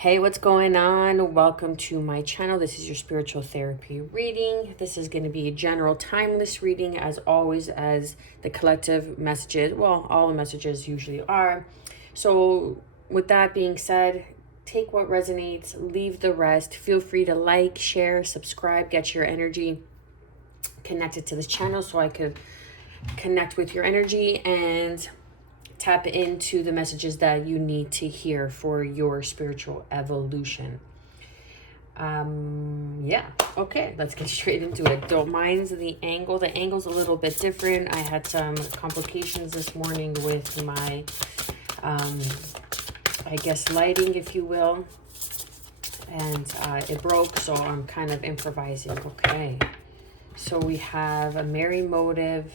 Hey, what's going on? Welcome to my channel. This is your spiritual therapy reading. This is going to be a general timeless reading, as always, as the collective messages. Well, all the messages usually are. So, with that being said, take what resonates, leave the rest. Feel free to like, share, subscribe, get your energy connected to this channel so I could connect with your energy and tap into the messages that you need to hear for your spiritual evolution. Yeah, okay, let's get straight into it. Don't mind the angle. The angle's a little bit different. I had some complications this morning with my, I guess, lighting, if you will. And it broke, so I'm kind of improvising. Okay, so we have a merry motive,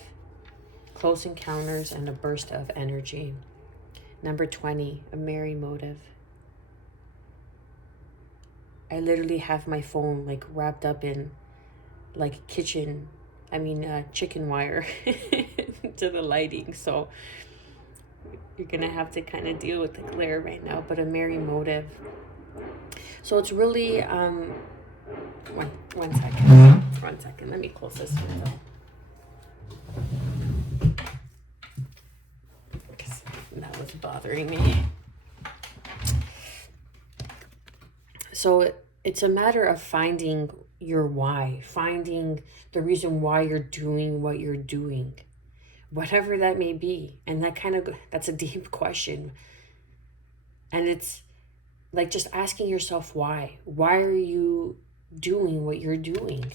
close encounters, and a burst of energy. Number 20, a merry motive. I literally have my phone like wrapped up in like chicken wire to the lighting. So you're gonna have to kind of deal with the glare right now, but a merry motive. So it's really, one second, let me close this window. Because that was bothering me. So it's a matter of finding your why, finding the reason why you're doing what you're doing, whatever that may be. And that's a deep question. And it's like just asking yourself why. Why are you doing what you're doing?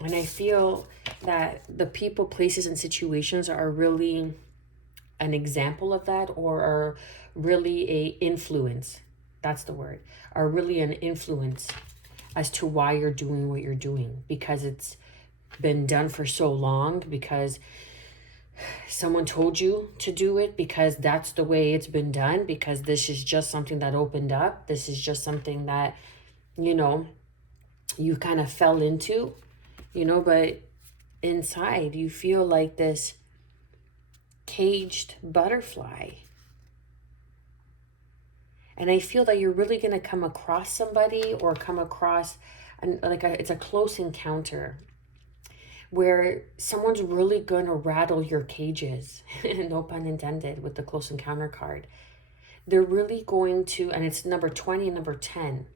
And I feel that the people, places, and situations are really an example of that, or are really a influence. That's the word. Are really an influence as to why you're doing what you're doing, because it's been done for so long, because someone told you to do it, because that's the way it's been done, because this is just something that opened up. This is just something that, you kind of fell into, but inside you feel like this caged butterfly. And I feel that you're really going to come across somebody, or come across it's a close encounter where someone's really going to rattle your cages. No pun intended with the close encounter card. They're really going to, and it's number 20 and number 10.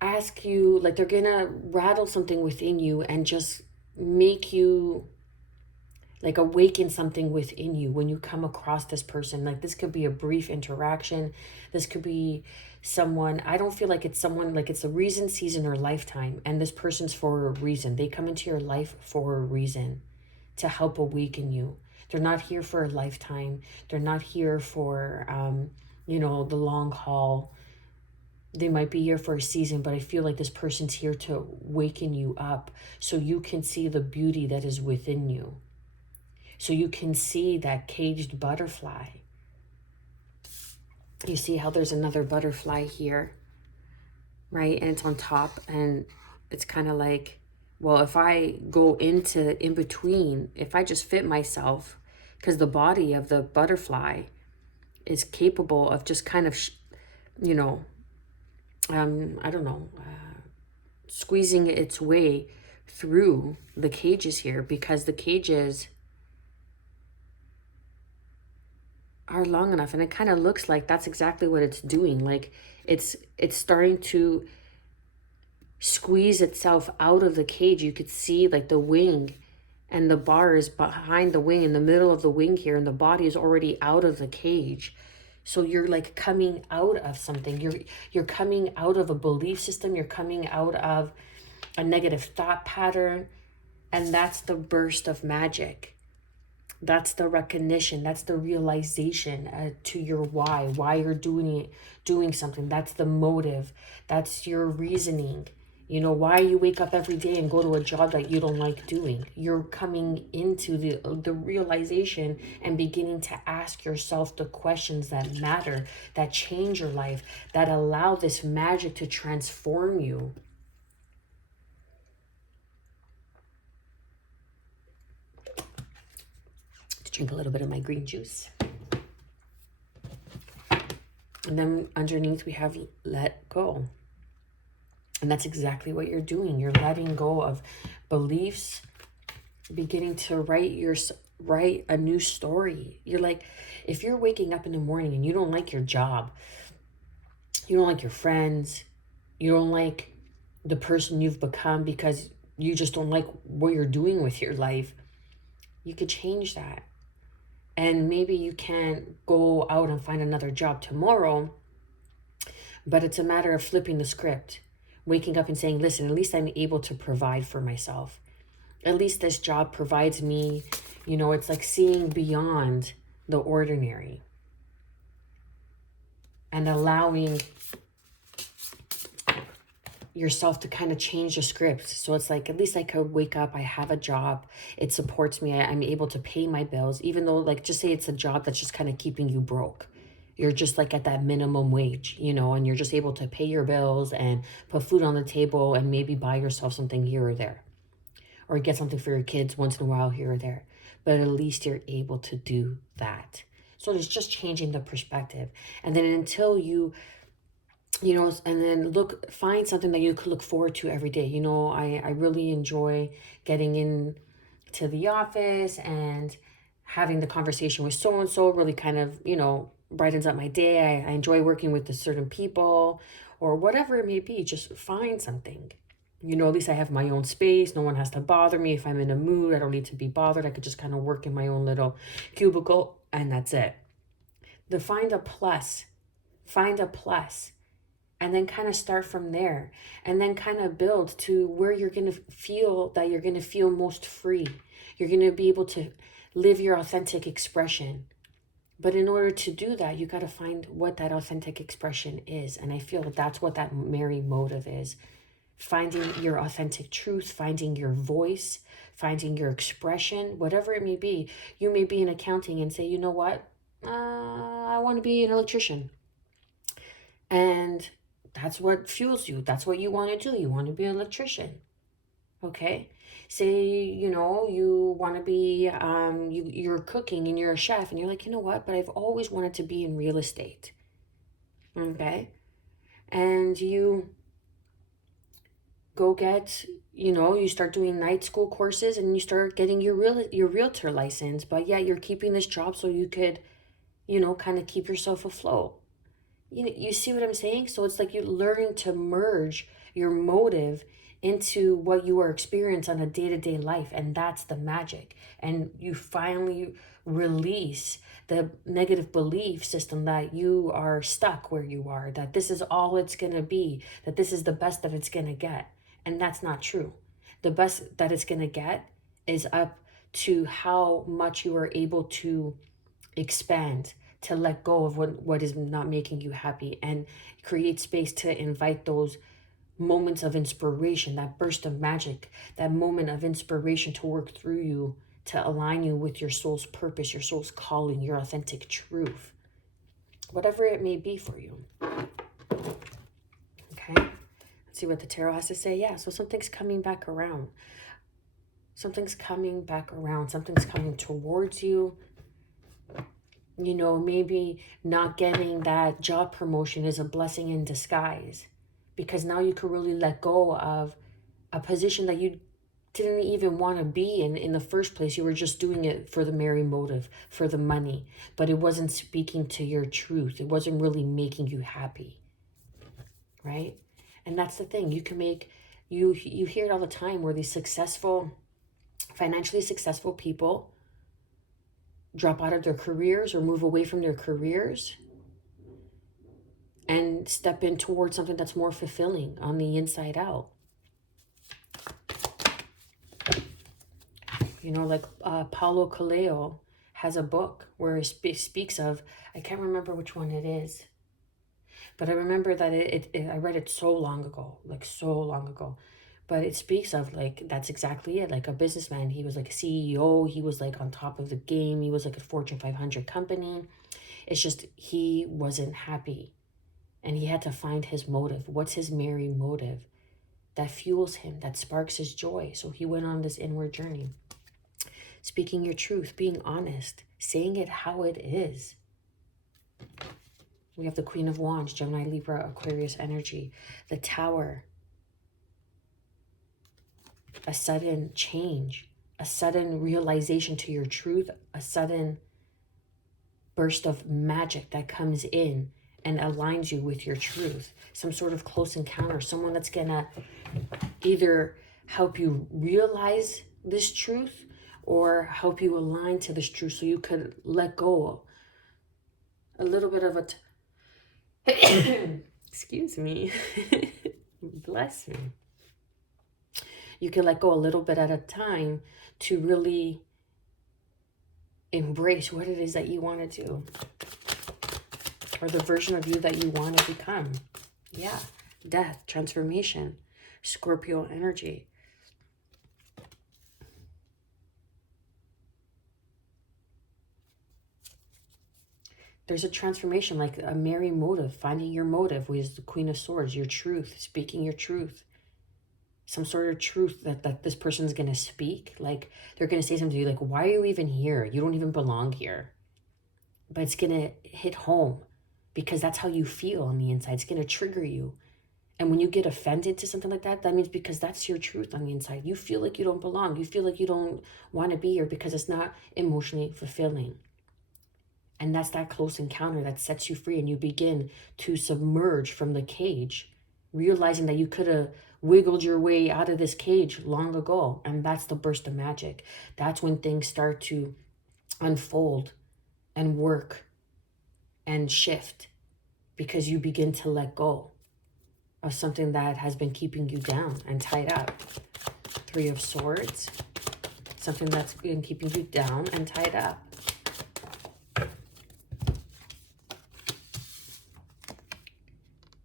Ask you, like, they're going to rattle something within you and just make you like awaken something within you when you come across this person. Like, this could be a brief interaction. This could be someone, I don't feel like it's someone, like it's a reason, season, or lifetime. And this person's for a reason. They come into your life for a reason, to help awaken you. They're not here for a lifetime. They're not here for, the long haul. They might be here for a season, but I feel like this person's here to waken you up so you can see the beauty that is within you. So you can see that caged butterfly. You see how there's another butterfly here, right? And it's on top, and it's kind of like, well, if I go in between, if I just fit myself, because the body of the butterfly is capable of just kind of, squeezing its way through the cages here, because the cages are long enough, and it kind of looks like that's exactly what it's doing. Like it's starting to squeeze itself out of the cage. You could see like the wing and the bars behind the wing, in the middle of the wing here, and the body is already out of the cage. So you're like coming out of something. You're coming out of a belief system. You're coming out of a negative thought pattern, and that's the burst of magic. That's the recognition. That's the realization to your why you're doing something. That's the motive. That's your reasoning. Why you wake up every day and go to a job that you don't like doing. You're coming into the realization and beginning to ask yourself the questions that matter, that change your life, that allow this magic to transform you. Drink a little bit of my green juice. And then underneath we have let go. And that's exactly what you're doing. You're letting go of beliefs, beginning to write a new story. You're like, if you're waking up in the morning and you don't like your job, you don't like your friends, you don't like the person you've become because you just don't like what you're doing with your life, you could change that. And maybe you can't go out and find another job tomorrow, but it's a matter of flipping the script, waking up and saying, listen, at least I'm able to provide for myself. At least this job provides me, it's like seeing beyond the ordinary and allowing yourself to kind of change the script. So it's like, at least I could wake up, I have a job, it supports me, I'm able to pay my bills, even though, like, just say it's a job that's just kind of keeping you broke. You're just like at that minimum wage, and you're just able to pay your bills and put food on the table and maybe buy yourself something here or there, or get something for your kids once in a while here or there. But at least you're able to do that. So it's just changing the perspective. And then until you and then find something that you could look forward to every day. I really enjoy getting in to the office and having the conversation with so-and-so really kind of, brightens up my day. I enjoy working with the certain people or whatever it may be. Just find something. At least I have my own space. No one has to bother me. If I'm in a mood, I don't need to be bothered. I could just kind of work in my own little cubicle and that's it. Find a plus. Find a plus. And then kind of start from there, and then kind of build to where you're going to feel that you're going to feel most free. You're going to be able to live your authentic expression. But in order to do that, you got to find what that authentic expression is. And I feel that that's what that merry motive is. Finding your authentic truth, finding your voice, finding your expression, whatever it may be. You may be in accounting and say, you know what? I want to be an electrician. And that's what fuels you. That's what you want to do. You want to be an electrician. Okay? Say, you want to be, you're cooking and you're a chef and you're like, you know what? But I've always wanted to be in real estate. Okay? And you go get, you start doing night school courses and you start getting your realtor license. But yeah, you're keeping this job so you could, kind of keep yourself afloat. You see what I'm saying? So it's like you're learning to merge your motive into what you are experiencing on a day-to-day life. And that's the magic. And you finally release the negative belief system that you are stuck where you are, that this is all it's going to be, that this is the best that it's going to get. And that's not true. The best that it's going to get is up to how much you are able to expand, to let go of what is not making you happy, and create space to invite those moments of inspiration, that burst of magic, that moment of inspiration to work through you, to align you with your soul's purpose, your soul's calling, your authentic truth, whatever it may be for you. Okay, let's see what the tarot has to say. Yeah, so something's coming back around. Something's coming back around. Something's coming towards you. Maybe not getting that job promotion is a blessing in disguise, because now you could really let go of a position that you didn't even want to be in the first place. You were just doing it for the merry motive, for the money, but it wasn't speaking to your truth. It wasn't really making you happy, right? And that's the thing. You can make, you hear it all the time where these financially successful people drop out of their careers or move away from their careers and step in towards something that's more fulfilling on the inside out. Like Paulo Coelho has a book where it speaks of, I can't remember which one it is, but I remember that I read it so long ago, but it speaks of, like, that's exactly it. Like a businessman, he was like a CEO, he was like on top of the game, he was like a Fortune 500 company. It's just he wasn't happy, and he had to find his motive. What's his merry motive that fuels him, that sparks his joy? So he went on this inward journey, speaking your truth, being honest, saying it how it is. We have the Queen of Wands, Gemini, Libra, Aquarius energy. The Tower, a sudden change, a sudden realization to your truth, a sudden burst of magic that comes in and aligns you with your truth. Some sort of close encounter, someone that's gonna either help you realize this truth or help you align to this truth so you could let go a little bit of excuse me. Bless me. You can let go a little bit at a time to really embrace what it is that you want to do, or the version of you that you want to become. Yeah, death, transformation, Scorpio energy. There's a transformation, like a merry motive, finding your motive with the Queen of Swords, your truth, speaking your truth. Some sort of truth that this person's going to speak. Like, they're going to say something to you like, why are you even here? You don't even belong here. But it's going to hit home because that's how you feel on the inside. It's going to trigger you. And when you get offended to something like that, that means because that's your truth on the inside. You feel like you don't belong. You feel like you don't want to be here because it's not emotionally fulfilling. And that's that close encounter that sets you free, and you begin to submerge from the cage, realizing that you could have wiggled your way out of this cage long ago. And that's the burst of magic. That's when things start to unfold and work and shift, because you begin to let go of something that has been keeping you down and tied up. Three of Swords, something that's been keeping you down and tied up.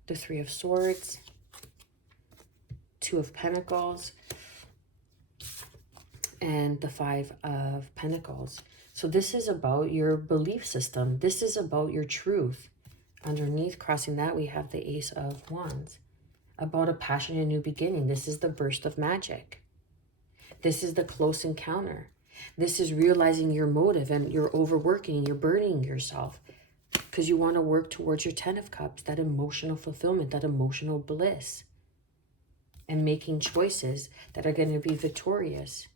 The Three of Swords, Two of Pentacles, and the Five of Pentacles. So this is about your belief system. This is about your truth. Underneath, crossing that, we have the Ace of Wands. About a passionate new beginning. This is the burst of magic. This is the close encounter. This is realizing your motive, and you're overworking, you're burdening yourself because you want to work towards your Ten of Cups, that emotional fulfillment, that emotional bliss, and making choices that are going to be victorious,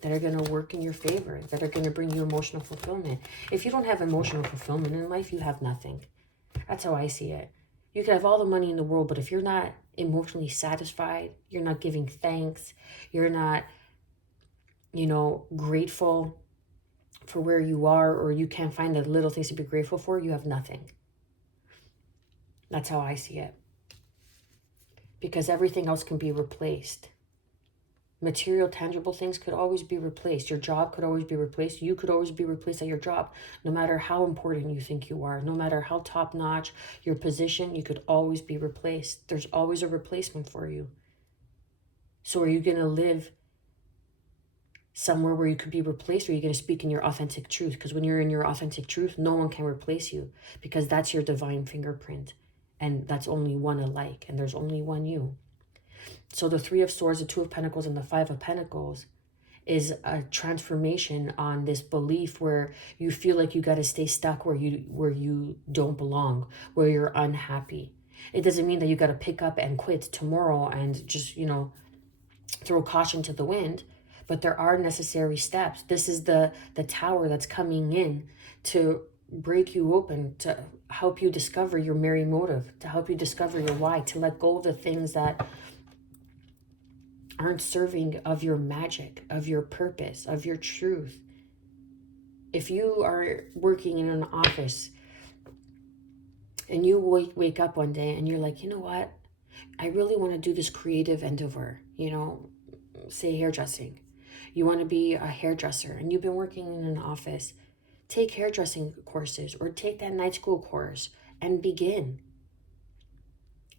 that are going to work in your favor, that are going to bring you emotional fulfillment. If you don't have emotional fulfillment in life, you have nothing. That's how I see it. You could have all the money in the world, but if you're not emotionally satisfied, you're not giving thanks, you're not, grateful for where you are, or you can't find the little things to be grateful for, you have nothing. That's how I see it. Because everything else can be replaced. Material, tangible things could always be replaced. Your job could always be replaced. You could always be replaced at your job. No matter how important you think you are, no matter how top-notch your position, you could always be replaced. There's always a replacement for you. So are you going to live somewhere where you could be replaced, or are you going to speak in your authentic truth? Because when you're in your authentic truth, no one can replace you, because that's your divine fingerprint. And that's only one alike, and there's only one you. So the Three of Swords, the Two of Pentacles, and the Five of Pentacles is a transformation on this belief where you feel like you got to stay stuck where you don't belong, where you're unhappy. It doesn't mean that you got to pick up and quit tomorrow and just, throw caution to the wind, but there are necessary steps. This is the tower that's coming in to break you open, to help you discover your merry motive, to help you discover your why, to let go of the things that aren't serving of your magic, of your purpose, of your truth. If you are working in an office and you wake up one day and you're like, you know what? I really want to do this creative endeavor, say hairdressing. You want to be a hairdresser and you've been working in an office. Take hairdressing courses or take that night school course and begin.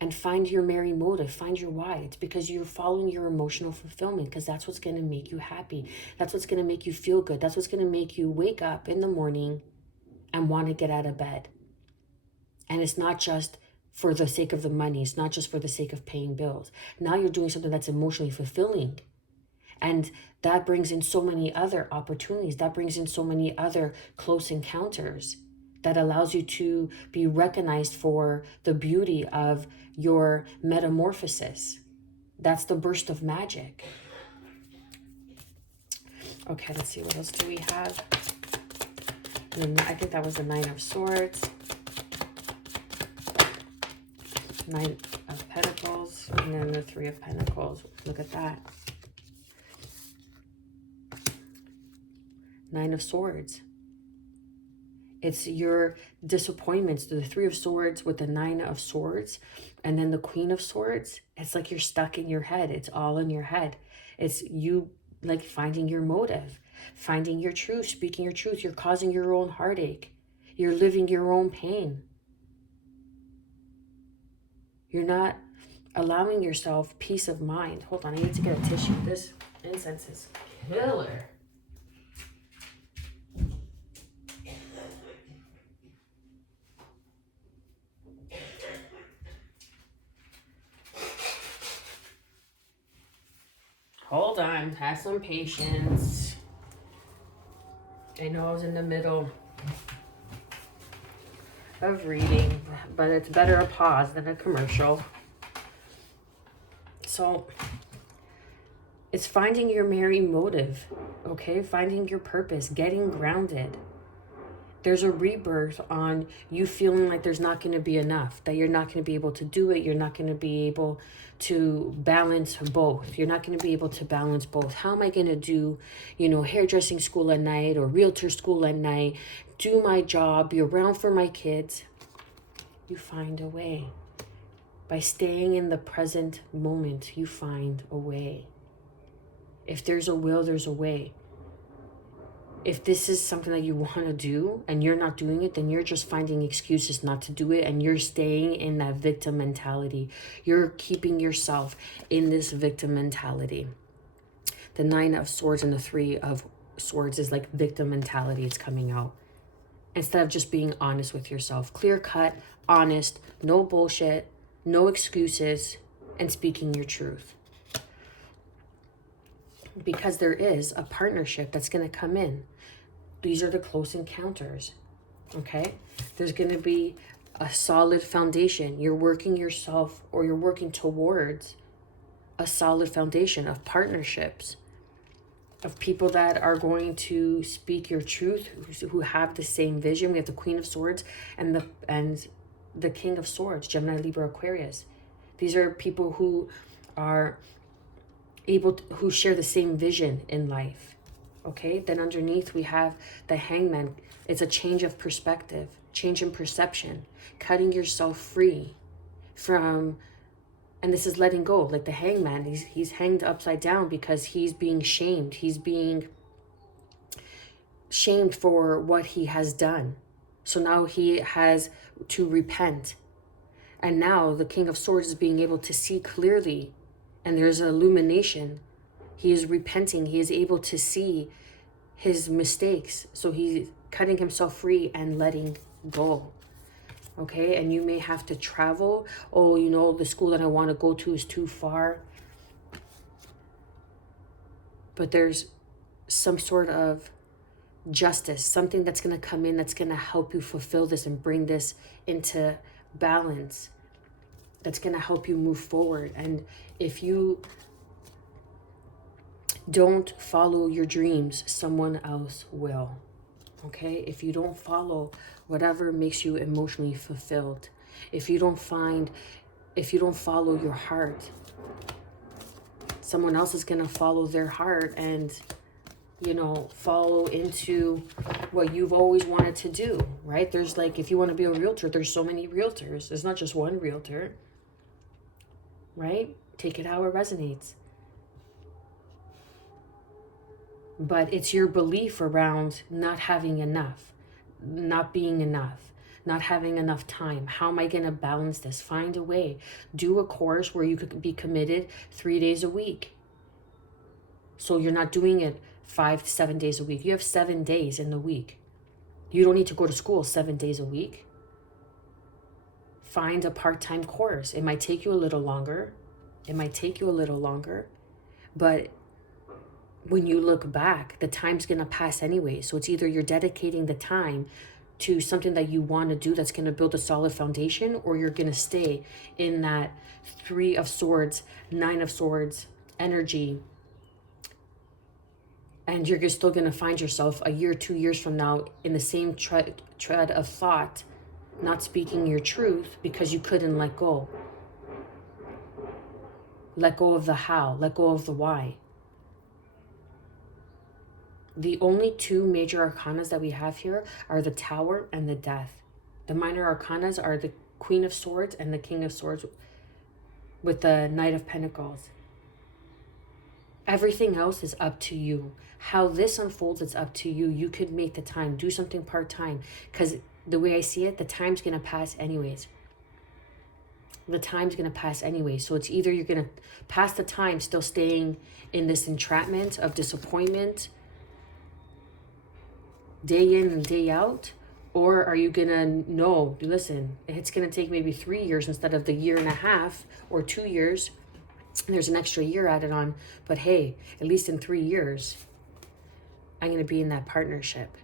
And find your merry motive, find your why. It's because you're following your emotional fulfillment, because that's what's going to make you happy. That's what's going to make you feel good. That's what's going to make you wake up in the morning and want to get out of bed. And it's not just for the sake of the money. It's not just for the sake of paying bills. Now you're doing something that's emotionally fulfilling. And that brings in so many other opportunities. That brings in so many other close encounters that allows you to be recognized for the beauty of your metamorphosis. That's the burst of magic. Okay, let's see, what else do we have? And I think that was the Nine of Swords. Nine of Pentacles, and then the Three of Pentacles. Look at that. Nine of Swords. It's your disappointments. The Three of Swords with the Nine of Swords, and then the Queen of Swords. It's like you're stuck in your head. It's all in your head. It's you like finding your motive, finding your truth, speaking your truth. You're causing your own heartache. You're living your own pain. You're not allowing yourself peace of mind. Hold on, I need to get a tissue. This incense is killer. Hold on, have some patience. I know I was in the middle of reading, but it's better a pause than a commercial. So it's finding your merry motive, okay? Finding your purpose, getting grounded. There's a rebirth on you feeling like there's not going to be enough, that you're not going to be able to do it. You're not going to be able to balance both. You're not going to be able to balance both. How am I going to do, hairdressing school at night or realtor school at night, do my job, be around for my kids? You find a way. By staying in the present moment, you find a way. If there's a will, there's a way. If this is something that you want to do and you're not doing it, then you're just finding excuses not to do it, and you're staying in that victim mentality. You're keeping yourself in this victim mentality. The Nine of Swords and the Three of Swords is like victim mentality. It's coming out. Instead of just being honest with yourself. Clear cut, honest, no bullshit, no excuses, and speaking your truth. Because there is a partnership that's going to come in. These are the close encounters, okay? There's going to be a solid foundation. You're working yourself, or you're working towards a solid foundation of partnerships, of people that are going to speak your truth, who have the same vision. We have the Queen of Swords and the King of Swords, Gemini, Libra, Aquarius. These are people who are who share the same vision in life. Okay, then underneath we have the Hangman. It's a change of perspective, change in perception, cutting yourself free from, and this is letting go. Like the Hangman, he's hanged upside down because he's being shamed. He's being shamed for what he has done. So now he has to repent. And now the King of Swords is being able to see clearly, and there's an illumination. He is repenting. He is able to see his mistakes. So he's cutting himself free and letting go. Okay, and you may have to travel. Oh, the school that I want to go to is too far. But there's some sort of justice, something that's going to come in that's going to help you fulfill this and bring this into balance. That's going to help you move forward. And if you don't follow your dreams, someone else will. Okay? If you don't follow whatever makes you emotionally fulfilled, if you don't follow your heart, someone else is going to follow their heart and, follow into what you've always wanted to do, right? There's like, if you want to be a realtor, there's so many realtors. There's not just one realtor, right? Take it how it resonates. But it's your belief around not having enough, not being enough, not having enough time. How am I going to balance this? Find a way. Do a course where you could be committed 3 days a week. So you're not doing it 5 to 7 days a week. You have 7 days in the week. You don't need to go to school 7 days a week. Find a part-time course. It might take you a little longer. But when you look back, the time's going to pass anyway. So it's either you're dedicating the time to something that you want to do that's going to build a solid foundation, or you're going to stay in that 3 of Swords, 9 of Swords energy, and you're still going to find yourself a year, 2 years from now in the same tread of thought, not speaking your truth because you couldn't let go. Let go of the how, let go of the why. The only 2 major arcanas that we have here are the Tower and the Death. The minor arcanas are the Queen of Swords and the King of Swords with the Knight of Pentacles. Everything else is up to you. How this unfolds, it's up to you. You could make the time, do something part-time, because the way I see it, the time's going to pass anyways. The time's going to pass anyway. So it's either you're going to pass the time still staying in this entrapment of disappointment day in and day out, or are you going to know, listen, it's going to take maybe 3 years instead of the 1.5 years or 2 years. There's an extra year added on, but hey, at least in 3 years, I'm going to be in that partnership.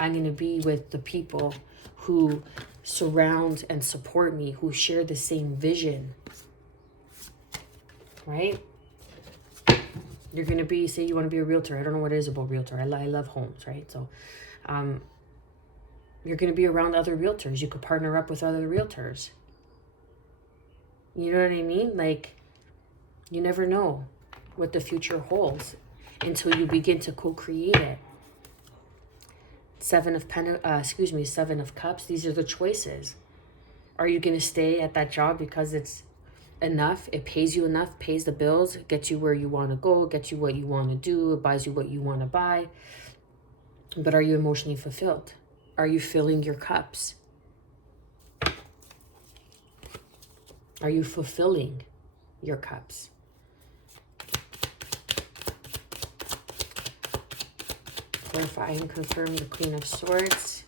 I'm going to be with the people who surround and support me, who share the same vision, right? You're going to be, say you want to be a realtor. I don't know what it is about realtor. I love homes, right? So you're going to be around other realtors. You could partner up with other realtors. You know what I mean? Like, you never know what the future holds until you begin to co-create it. 7 of Cups. These are the choices. Are you going to stay at that job because it's enough? It pays you enough, pays the bills, gets you where you want to go, gets you what you want to do, it buys you what you want to buy. But are you emotionally fulfilled? Are you filling your cups? Are you fulfilling your cups? Clarify and confirm the Queen of Swords.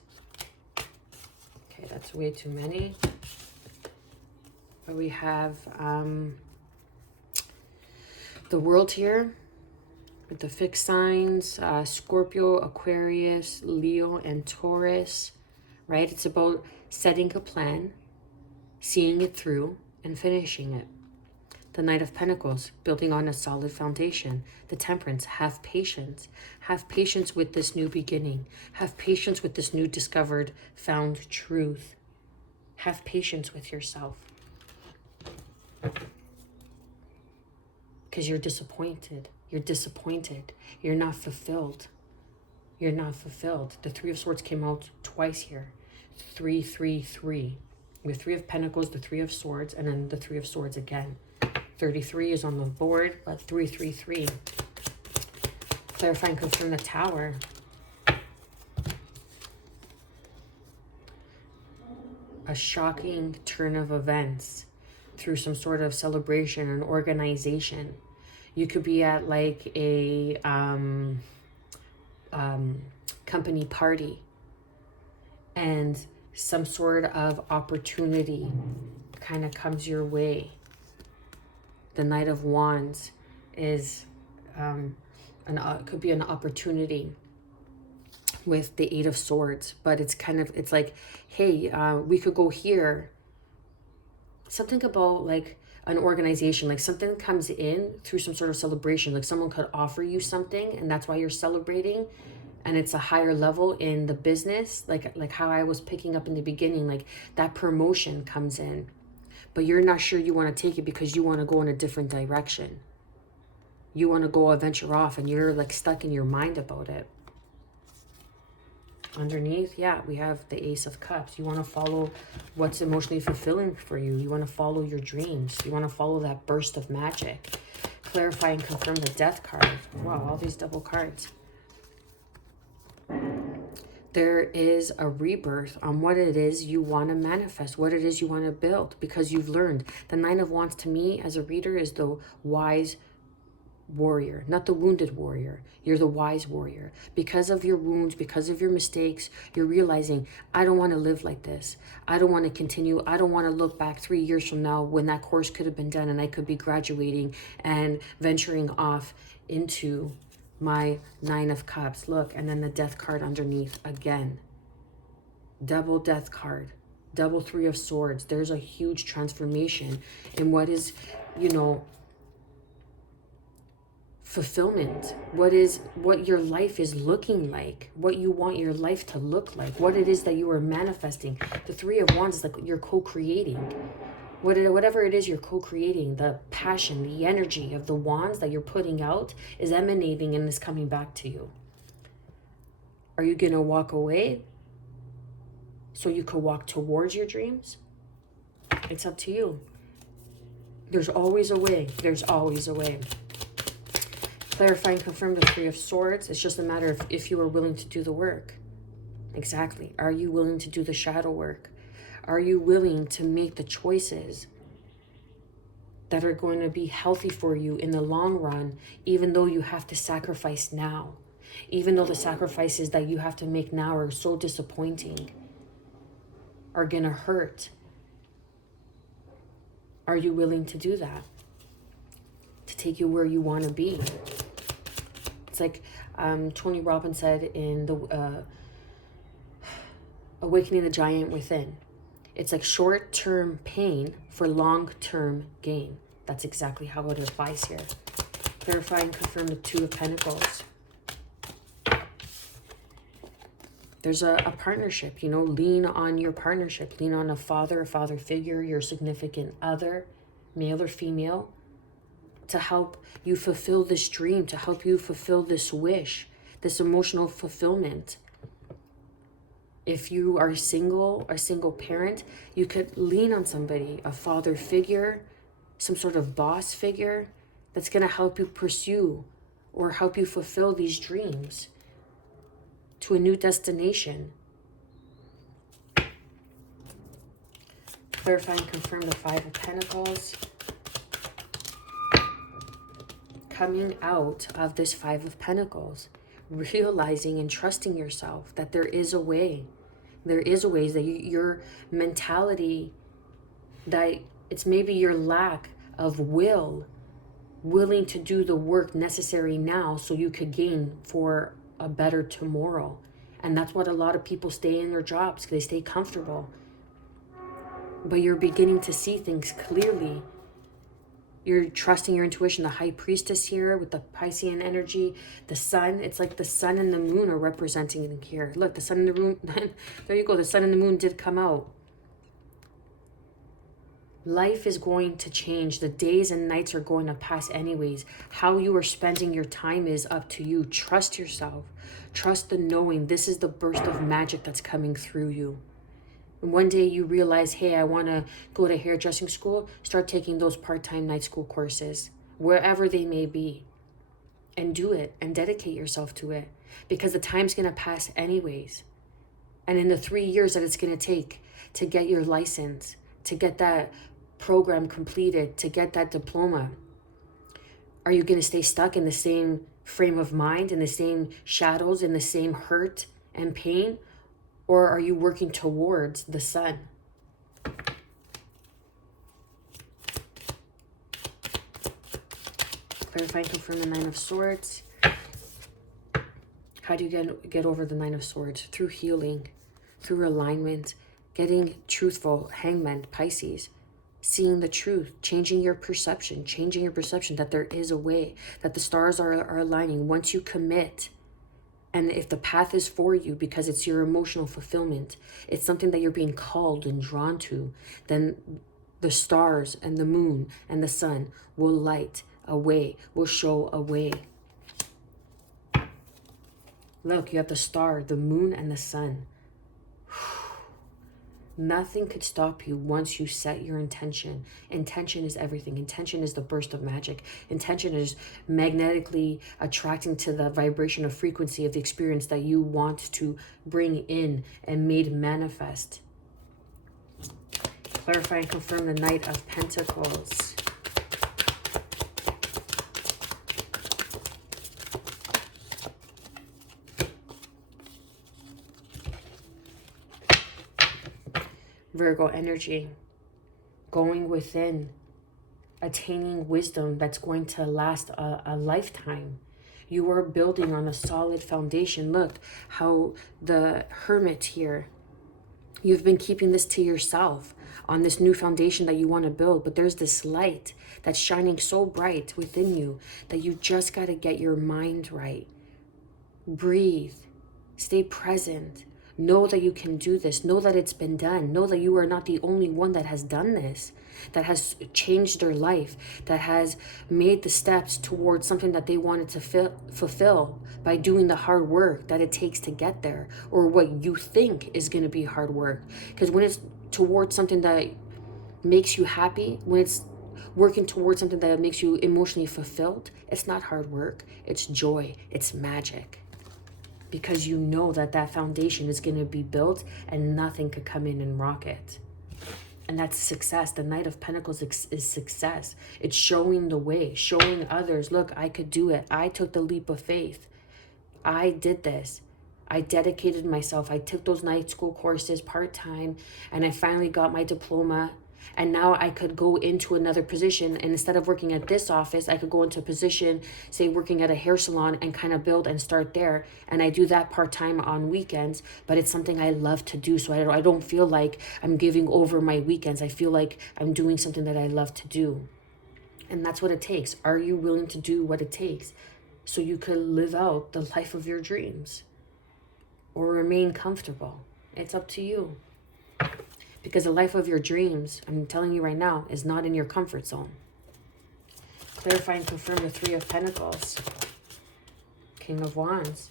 Okay, that's way too many. But we have the World here with the fixed signs, Scorpio, Aquarius, Leo, and Taurus, right? It's about setting a plan, seeing it through, and finishing it. The Knight of Pentacles, building on a solid foundation. The Temperance, have patience. Have patience with this new beginning. Have patience with this new discovered, found truth. Have patience with yourself. Because you're disappointed. You're disappointed. You're not fulfilled. You're not fulfilled. The 3 of Swords came out twice here. 3, 3, 3. With 3 of Pentacles, the 3 of Swords, and then the 3 of Swords again. 33 is on the board, but 3, 3, 3. Clarify and confirm the Tower. A shocking turn of events through some sort of celebration and organization. You could be at like a company party, and some sort of opportunity kind of comes your way. The Knight of Wands is could be an opportunity with the 8 of Swords, but it's kind of, it's like, hey, we could go here. Something about like an organization, like something comes in through some sort of celebration, like someone could offer you something and that's why you're celebrating, and it's a higher level in the business, like how I was picking up in the beginning, like that promotion comes in, but you're not sure you want to take it because you want to go in a different direction. You want to go venture off and you're like stuck in your mind about it. Underneath, yeah, we have the Ace of Cups. You want to follow what's emotionally fulfilling for you. You want to follow your dreams. You want to follow that burst of magic. Clarify and confirm the Death card. Wow, all these double cards. There is a rebirth on what it is you want to manifest, what it is you want to build, because you've learned. The 9 of Wands to me as a reader is the wise warrior, not the wounded warrior. You're the wise warrior. Because of your wounds, because of your mistakes, you're realizing, I don't want to live like this. I don't want to continue. I don't want to look back 3 years from now when that course could have been done and I could be graduating and venturing off into my 9 of Cups. Look, and then the Death card underneath again. double death card, double three of swords. There's a huge transformation in what is, you know, fulfillment, what your life is looking like, what you want your life to look like, what it is that you are manifesting. The Three of Wands is like you're co-creating. Whatever it is you're co-creating, the passion, the energy of the wands that you're putting out is emanating and is coming back to you. Are you going to walk away so you could walk towards your dreams? It's up to you. There's always a way. There's always a way. Clarify and confirm the Three of Swords. It's just a matter of if you are willing to do the work. Exactly. Are you willing to do the shadow work? Are you willing to make the choices that are going to be healthy for you in the long run, even though you have to sacrifice now? Even though the sacrifices that you have to make now are so disappointing, are going to hurt. Are you willing to do that? To take you where you want to be? It's like Tony Robbins said in the Awakening the Giant Within. It's like short-term pain for long-term gain. That's exactly how it applies here. Clarify and confirm the Two of Pentacles. There's a partnership, you know, lean on your partnership. Lean on a father figure, your significant other, male or female, to help you fulfill this dream, to help you fulfill this wish, this emotional fulfillment. If you are single, a single parent, you could lean on somebody, a father figure, some sort of boss figure that's going to help you pursue or help you fulfill these dreams to a new destination. Clarify and confirm the Five of Pentacles. Coming out of this Five of Pentacles, realizing and trusting yourself that there is a way. There is a way that your mentality, that it's maybe your lack of willing to do the work necessary now so you could gain for a better tomorrow. And that's what a lot of people stay in their jobs, because they stay comfortable. But you're beginning to see things clearly. You're trusting your intuition. The High Priestess here with the Piscean energy, the sun. It's like the sun and the moon are representing it here. Look, the sun and the moon. There you go. The sun and the moon did come out. Life is going to change. The days and nights are going to pass anyways. How you are spending your time is up to you. Trust yourself. Trust the knowing. This is the burst of magic that's coming through you. And one day you realize, hey, I want to go to hairdressing school. Start taking those part-time night school courses, wherever they may be. And do it and dedicate yourself to it. Because the time's going to pass anyways. And in the 3 years that it's going to take to get your license, to get that program completed, to get that diploma, are you going to stay stuck in the same frame of mind, in the same shadows, in the same hurt and pain? Or are you working towards the sun? Clarify and confirm the Nine of Swords. How do you get over the Nine of Swords? Through healing, through alignment, getting truthful. Hangman, Pisces. Seeing the truth, changing your perception that there is a way, that the stars are aligning. Once you commit, and if the path is for you because it's your emotional fulfillment, it's something that you're being called and drawn to, then the stars and the moon and the sun will light a way, will show a way. Look, you have the star, the moon, and the sun. Nothing could stop you once you set your intention. Intention is everything. Intention is the burst of magic. Intention is magnetically attracting to the vibration of frequency of the experience that you want to bring in and made manifest. Clarify and confirm the Knight of Pentacles. Virgo energy, going within, attaining wisdom that's going to last a lifetime. You are building on a solid foundation. Look how the Hermit here You've been keeping this to yourself on this new foundation that you want to build, but there's this light that's shining so bright within you that you just got to get your mind right. Breathe. Stay present. Know that you can do this. Know that it's been done. Know that you are not the only one that has done this, that has changed their life, that has made the steps towards something that they wanted to fulfill by doing the hard work that it takes to get there, or what you think is going to be hard work. Because when it's towards something that makes you happy, when it's working towards something that makes you emotionally fulfilled, it's not hard work. It's joy. It's magic. Because you know that that foundation is going to be built and nothing could come in and rock it. And that's success. The Knight of Pentacles is success. It's showing the way, showing others, look, I could do it. I took the leap of faith. I did this. I dedicated myself. I took those night school courses part-time, and I finally got my diploma. And now I could go into another position, and instead of working at this office, I could go into a position, say working at a hair salon, and kind of build and start there. And I do that part-time on weekends, but it's something I love to do. So I don't feel like I'm giving over my weekends. I feel like I'm doing something that I love to do. And that's what it takes. Are you willing to do what it takes so you could live out the life of your dreams or remain comfortable? It's up to you. Because the life of your dreams, I'm telling you right now, is not in your comfort zone. Clarify and confirm the Three of Pentacles. King of Wands.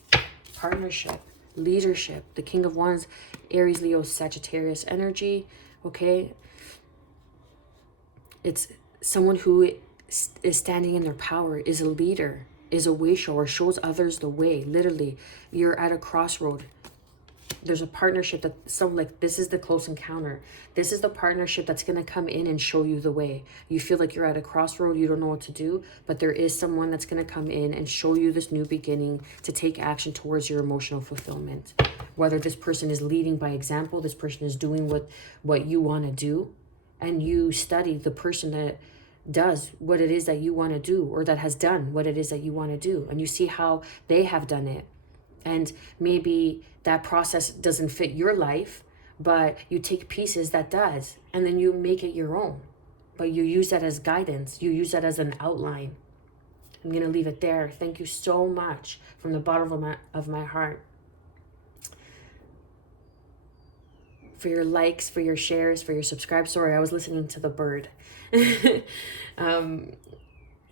Partnership. Leadership. The King of Wands, Aries, Leo, Sagittarius energy. Okay? It's someone who is standing in their power, is a leader, is a way shower, shows others the way. Literally, you're at a crossroad. There's a partnership that this is the close encounter. This is the partnership that's going to come in and show you the way. You feel like you're at a crossroad, you don't know what to do, but there is someone that's going to come in and show you this new beginning to take action towards your emotional fulfillment. Whether this person is leading by example, this person is doing what you want to do, and you study the person that does what it is that you want to do, or that has done what it is that you want to do, and you see how they have done it. And maybe that process doesn't fit your life, but you take pieces that does, and then you make it your own. But you use that as guidance. You use that as an outline. I'm going to leave it there. Thank you so much from the bottom of my heart for your likes, for your shares, for your subscribes. Sorry, I was listening to the bird.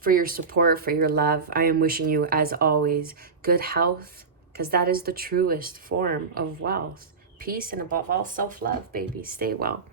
For your support, for your love. I am wishing you, as always, good health, because that is the truest form of wealth. Peace, and above all, self-love, baby. Stay well.